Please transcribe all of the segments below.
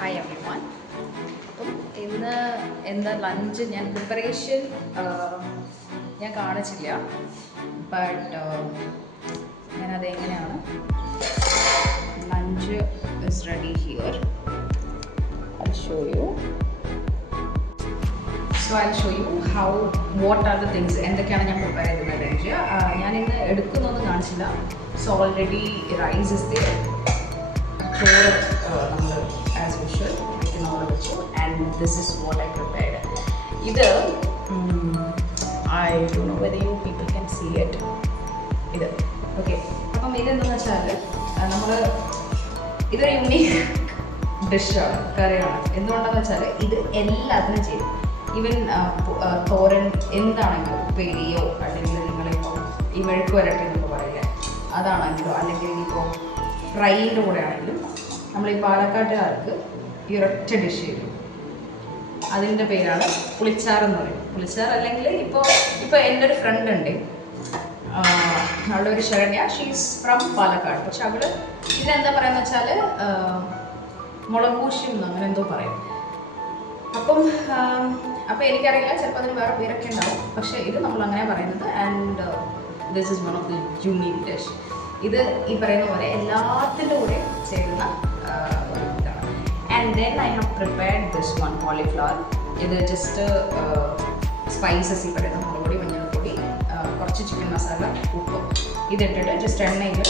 Hi everyone. അപ്പം ഇന്ന് എന്താ ലഞ്ച് ഞാൻ പ്രിപ്പറേഷൻ ഞാൻ കാണിച്ചില്ല, ബട്ട് ഞാനത് എങ്ങനെയാണ് lunch is ready here. I'll show you. So I'll show you what are the things എന്തൊക്കെയാണ് ഞാൻ പ്രിപ്പയർ ചെയ്തത് ലഞ്ച്. ഞാനിന്ന് എടുക്കുന്നൊന്നും കാണിച്ചില്ല. So already rice is there, ചോറ് നമ്മൾ ആസ് യൂഷ്വൽ നമ്മൾ വെച്ചു. And this is what I prepared. ഇത് I don't know whether you people can see it. ഇത് ഓക്കെ. അപ്പം ഇതെന്താണെന്ന് വെച്ചാൽ ഇതൊരു യുണീക്ക് ഡിഷാണ്, കറിയാണ്. എന്തുകൊണ്ടാണെന്ന് വെച്ചാൽ ഇത് എല്ലാത്തിനും ചെയ്യും. ഈവൻ തോരൻ എന്താണെങ്കിലും, ഉപ്പേരിയോ അല്ലെങ്കിൽ നിങ്ങളിപ്പോൾ ഈ മെഴുക്ക് വരട്ടി എന്നൊക്കെ പറയില്ലേ, അതാണെങ്കിലോ അല്ലെങ്കിൽ ഇനിയിപ്പോൾ ഫ്രൈൻ്റെ കൂടെ ആണെങ്കിലും നമ്മൾ ഈ പാലക്കാട്ടുകാർക്ക് ഈ ഒരൊറ്റ ഡിഷ് ചെയ്യും. അതിൻ്റെ പേരാണ് പുളിച്ചാറെന്ന് പറയും. പുളിച്ചാർ അല്ലെങ്കിൽ ഇപ്പോൾ എൻ്റെ ഒരു ഫ്രണ്ട് ഉണ്ട്, അവളുടെ ഒരു ശരണ്യ, ഷീസ് ഫ്രം പാലക്കാട്. പക്ഷെ അവൾ ഇതിനെന്താ പറയുക വെച്ചാൽ മുളകൂശ്യം അങ്ങനെ എന്തോ പറയും. അപ്പം എനിക്കറിയില്ല, ചിലപ്പോൾ അതിന് വേറെ പേരൊക്കെ ഉണ്ടാവും, പക്ഷേ ഇത് നമ്മൾ അങ്ങനെ പറയുന്നത്. And this is one of the unique dish. ഇത് ഈ പറയുന്ന പോലെ എല്ലാത്തിൻ്റെ കൂടെ ചേരുന്ന ഒരു ഇതാണ്. And then I have prepared this one cauliflower. ഇത് ജസ്റ്റ് സ്പൈസസ്, ഈ പറയുന്ന മുളക് പൊടി, മഞ്ഞൾപ്പൊടി, കുറച്ച് ചിക്കൻ മസാല, ഉപ്പ് ഇതിട്ടിട്ട് ജസ്റ്റ് എണ്ണയിൽ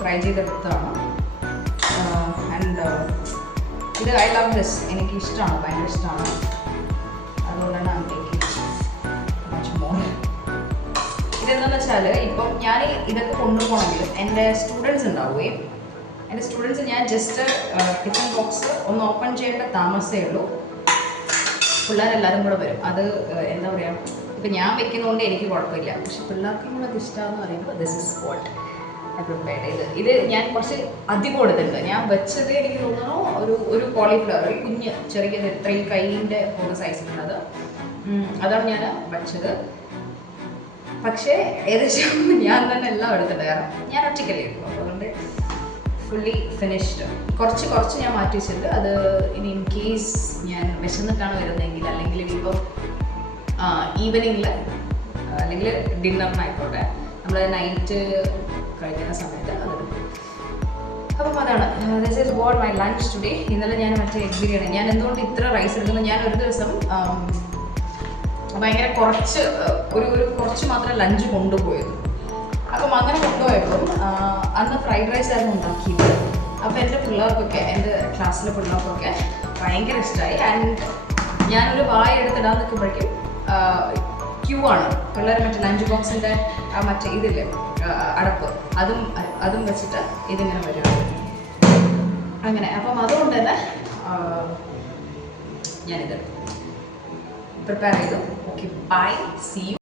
ഫ്രൈ ചെയ്തെടുത്തതാണ്. ആൻഡ് ഇത് ഐ ലവ് ദിസ്, എനിക്ക് ഇഷ്ടമാണ്, ഭയങ്കര ഇഷ്ടമാണ്. അതുകൊണ്ടാണ് ഐ ടേക്കിംഗ് മച്ച് മോർ. ഇതെന്താണെന്ന് വെച്ചാൽ ഇപ്പം ഞാൻ ഇതൊക്കെ കൊണ്ടുപോകണമെങ്കിലും എൻ്റെ സ്റ്റുഡൻസ് ഉണ്ടാവുകയും, എൻ്റെ സ്റ്റുഡൻസ് ഞാൻ ജസ്റ്റ് ടിഫിൻ ബോക്സ് ഒന്ന് ഓപ്പൺ ചെയ്യേണ്ട താമസമേ ഉള്ളൂ. പിള്ളേരെല്ലാവരും കൂടെ വരും. അത് എന്താ പറയുക, ഇപ്പം ഞാൻ വെക്കുന്നതുകൊണ്ട് എനിക്ക് കുഴപ്പമില്ല, പക്ഷെ പിള്ളേർക്കും കൂടെ അത് ഇഷ്ടമാണെന്ന് പറയുമ്പോൾ this is what I prepared. ഇത് ഞാൻ കുറച്ച് അധികം എടുത്തിട്ടുണ്ട്. ഞാൻ വെച്ചത് എനിക്ക് തോന്നുന്നു ഒരു കോളിഫ്ലവർ, ഒരു കുഞ്ഞ് ചെറിയ ഇത്രയും കൈയിൻ്റെ ഒരു സൈസിലുള്ളത്, അതാണ് ഞാൻ വെച്ചത്. പക്ഷേ ഏകദേശം ഞാൻ തന്നെ എല്ലാം എടുത്തിട്ടുണ്ട്, കാരണം ഞാൻ ഒറ്റയ്ക്കല്ലേ എടുക്കും. അപ്പോൾ അതുകൊണ്ട് ഫുള്ളി ഫിനിഷ്ഡ്. കുറച്ച് ഞാൻ മാറ്റി വെച്ചിട്ട് അത് ഇനി ഇൻ കേസ് ഞാൻ വിശന്നിട്ടാണ് വരുന്നതെങ്കിൽ, അല്ലെങ്കിൽ ഇനിയിപ്പോൾ ഈവനിങ്ങിൽ അല്ലെങ്കിൽ ഡിന്നറിനായിക്കോട്ടെ, നമ്മൾ നൈറ്റ് കഴിക്കുന്ന സമയത്ത് അതെടുക്കും. അപ്പം അതാണ് this is what my lunch today. ഇന്നലെ ഞാൻ മറ്റേ എഗ് ബിരിയാണി, ഞാൻ എന്തുകൊണ്ട് ഇത്ര റൈസ് എടുക്കുന്നത്, ഞാൻ ഒരു ദിവസം ഭയങ്കര കുറച്ച് മാത്രം ലഞ്ച് കൊണ്ടുപോയത്. അപ്പം അങ്ങനെ കൊണ്ടുപോയപ്പം അന്ന് ഫ്രൈഡ് റൈസ് ആയിരുന്നു ഉണ്ടാക്കിയത്. അപ്പോൾ എൻ്റെ പിള്ളേർക്കൊക്കെ, എൻ്റെ ക്ലാസ്സിലെ പിള്ളേർക്കൊക്കെ ഭയങ്കര ഇഷ്ടമായി. ആൻഡ് ഞാനൊരു വായ എടുത്തിടാൻ നിൽക്കുമ്പോഴേക്കും ക്യൂ ആണ്. പിള്ളേർ മറ്റേ ലഞ്ച് ബോക്സിൻ്റെ മറ്റേ ഇതില്ലേ അടപ്പ്, അതും വെച്ചിട്ട് ഇതിങ്ങനെ വരും അങ്ങനെ. അപ്പം അതുകൊണ്ട് തന്നെ ഞാനിത് പ്രിപ്പയർ ചെയ്തു. Okay, bye, see U.